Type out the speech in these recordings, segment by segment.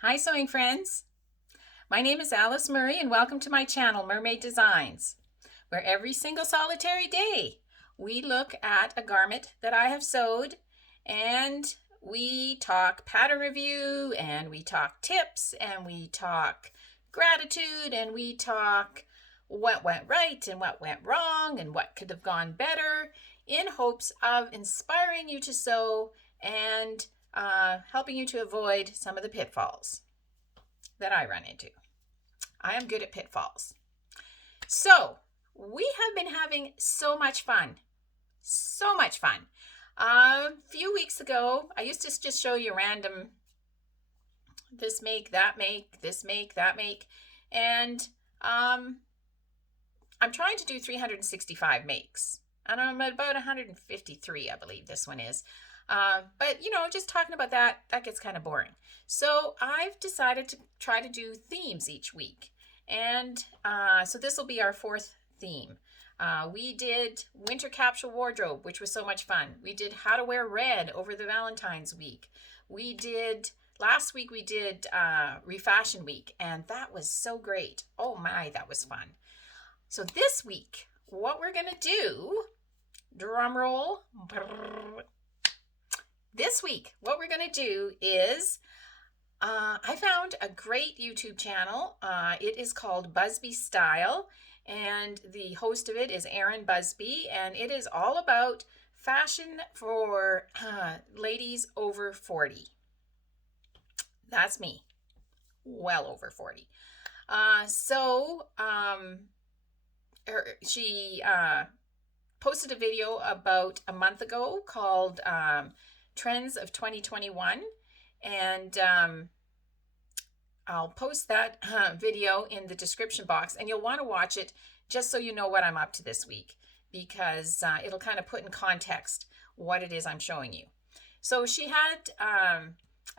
Hi sewing friends, my name is Alice Murray and welcome to my channel Murr-made Designs, where every single solitary day we look at a garment that I have sewed and we talk pattern review and we talk tips and we talk gratitude and we talk what went right and what went wrong and what could have gone better in hopes of inspiring you to sew and helping you to avoid some of the pitfalls that I run into. I am good at pitfalls. So we have been having so much fun. So much fun. A few weeks ago, I used to just show you random this make, that make, this make, that make. And I'm trying to do 365 makes. And I'm at about 153, I believe this one is. But, you know, just talking about that gets kind of boring. So I've decided to try to do themes each week. And so this will be our fourth theme. We did winter capsule wardrobe, which was so much fun. We did how to wear red over the Valentine's week. Last week we did refashion week, and that was so great. Oh my, that was fun. So this week, what we're going to do, drum roll, this week, what we're going to do is, I found a great YouTube channel. It is called Busby Style, and the host of it is Erin Busby, and it is all about fashion for ladies over 40. That's me, well over 40. She posted a video about a month ago called Trends of 2021, and I'll post that video in the description box, and you'll want to watch it just so you know what I'm up to this week, because it'll kind of put in context what it is I'm showing you. So she had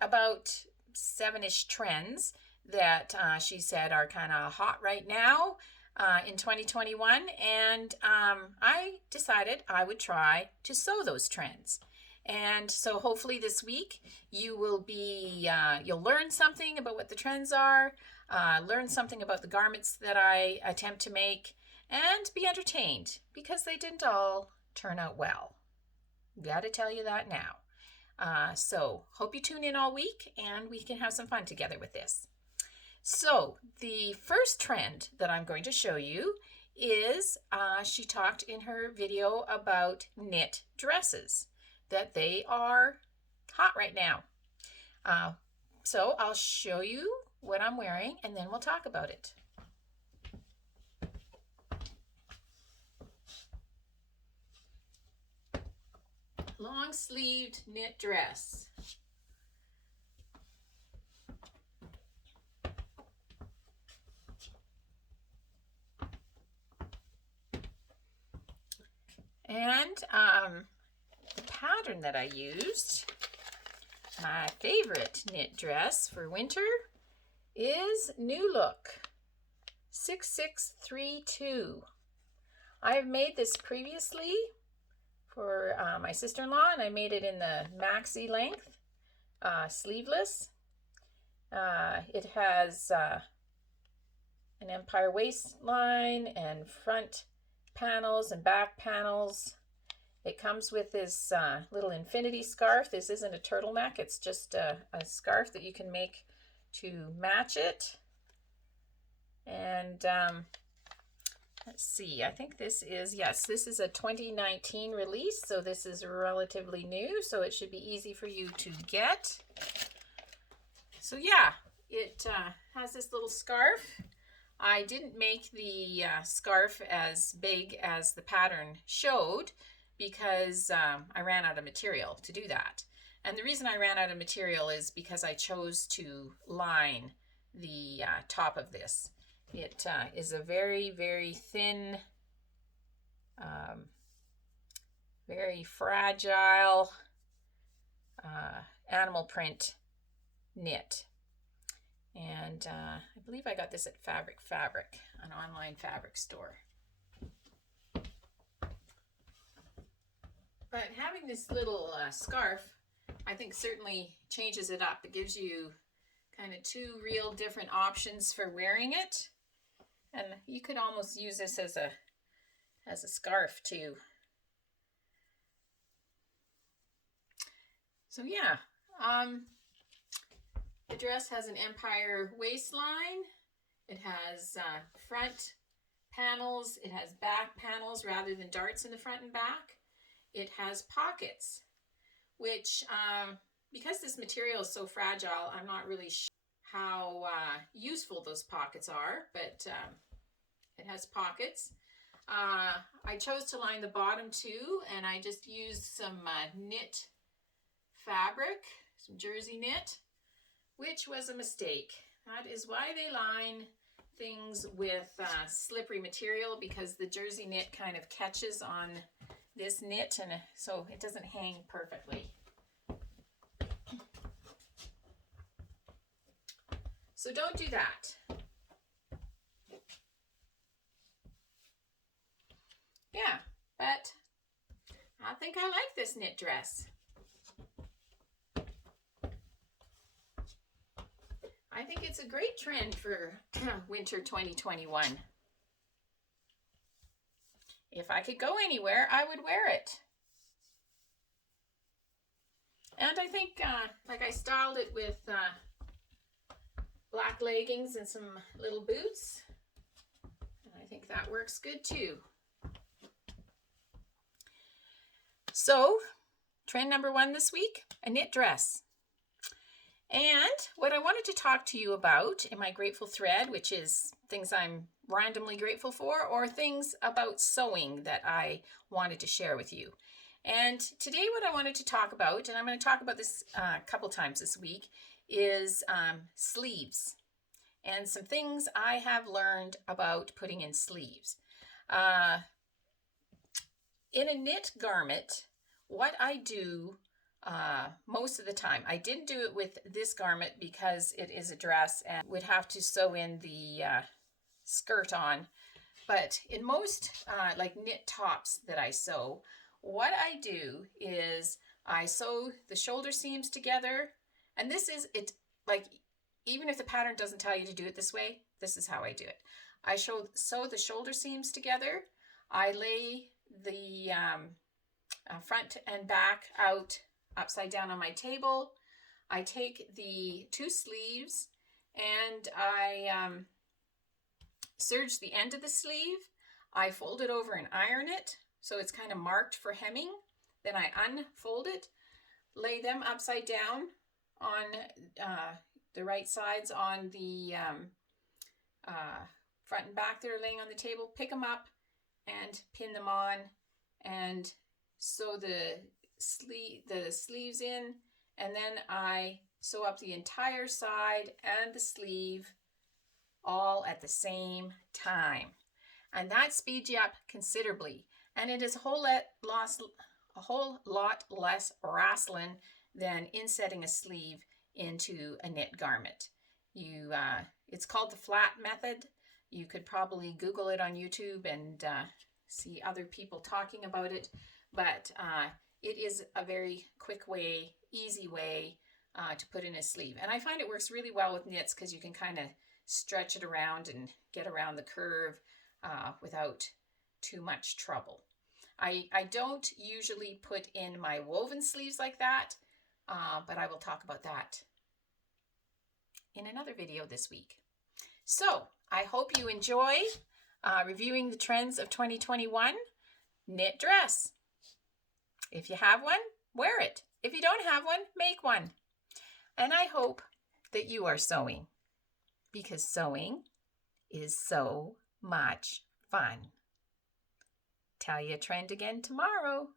about 7-ish trends that she said are kind of hot right now in 2021, and I decided I would try to sew those trends. And so hopefully this week you will you'll learn something about what the trends are, learn something about the garments that I attempt to make, and be entertained because they didn't all turn out well. Gotta tell you that now. So hope you tune in all week and we can have some fun together with this. So the first trend that I'm going to show you is she talked in her video about knit dresses, that they are hot right now. So I'll show you what I'm wearing and then we'll talk about it. Long sleeved knit dress. And the pattern that I used, my favorite knit dress for winter, is NewLook 6632. I have made this previously for my sister-in-law, and I made it in the maxi length, sleeveless. It has an empire waistline and front panels and back panels. It comes with this little infinity scarf. This isn't a turtleneck, it's just a scarf that you can make to match it. And let's see, I think this is a 2019 release, so this is relatively new, so it should be easy for you to get. So yeah, it has this little scarf. I didn't make the scarf as big as the pattern showed because I ran out of material to do that. And the reason I ran out of material is because I chose to line the top of this. It is a very, very thin, very fragile animal print knit. And I believe I got this at Fabric, an online fabric store. But having this little scarf, I think certainly changes it up. It gives you kind of two real different options for wearing it. And you could almost use this as a scarf too. So yeah, the dress has an empire waistline. It has front panels. It has back panels rather than darts in the front and back. It has pockets, which because this material is so fragile, I'm not really sure how useful those pockets are, but it has pockets. I chose to line the bottom too, and I just used some knit fabric, some jersey knit, which was a mistake. That is why they line things with slippery material, because the jersey knit kind of catches on this knit, and so it doesn't hang perfectly. So don't do that. Yeah, but I think I like this knit dress. I think it's a great trend for winter 2021. If I could go anywhere, I would wear it. And I think, like, I styled it with black leggings and some little boots. And I think that works good too. So, trend number 1 this week, a knit dress. And what I wanted to talk to you about in my grateful thread, which is things I'm randomly grateful for, or things about sewing that I wanted to share with you. And today what I wanted to talk about, and I'm going to talk about this a couple times this week, is sleeves and some things I have learned about putting in sleeves. In a knit garment, what I do most of the time, I didn't do it with this garment because it is a dress and would have to sew in the skirt on. But in most like knit tops that I sew, what I do is I sew the shoulder seams together. And this is it, like, even if the pattern doesn't tell you to do it this way, this is how I do it. I sew the shoulder seams together. I lay the front and back out upside down on my table. I take the 2 sleeves and I serge the end of the sleeve. I fold it over and iron it so it's kind of marked for hemming. Then I unfold it, lay them upside down on the right sides on the front and back that are laying on the table, pick them up and pin them on and sew the sleeves in, and then I sew up the entire side and the sleeve all at the same time. And that speeds you up considerably. And it is a whole lot less wrestling than insetting a sleeve into a knit garment. It's called the flat method. You could probably Google it on YouTube and see other people talking about it. But it is a very quick way, easy way to put in a sleeve. And I find it works really well with knits because you can kind of stretch it around and get around the curve without too much trouble. I don't usually put in my woven sleeves like that, but I will talk about that in another video this week. So I hope you enjoy reviewing the trends of 2021 knit dress. If you have one, wear it. If you don't have one, make one. And I hope that you are sewing, because sewing is so much fun. Tell you a trend again tomorrow.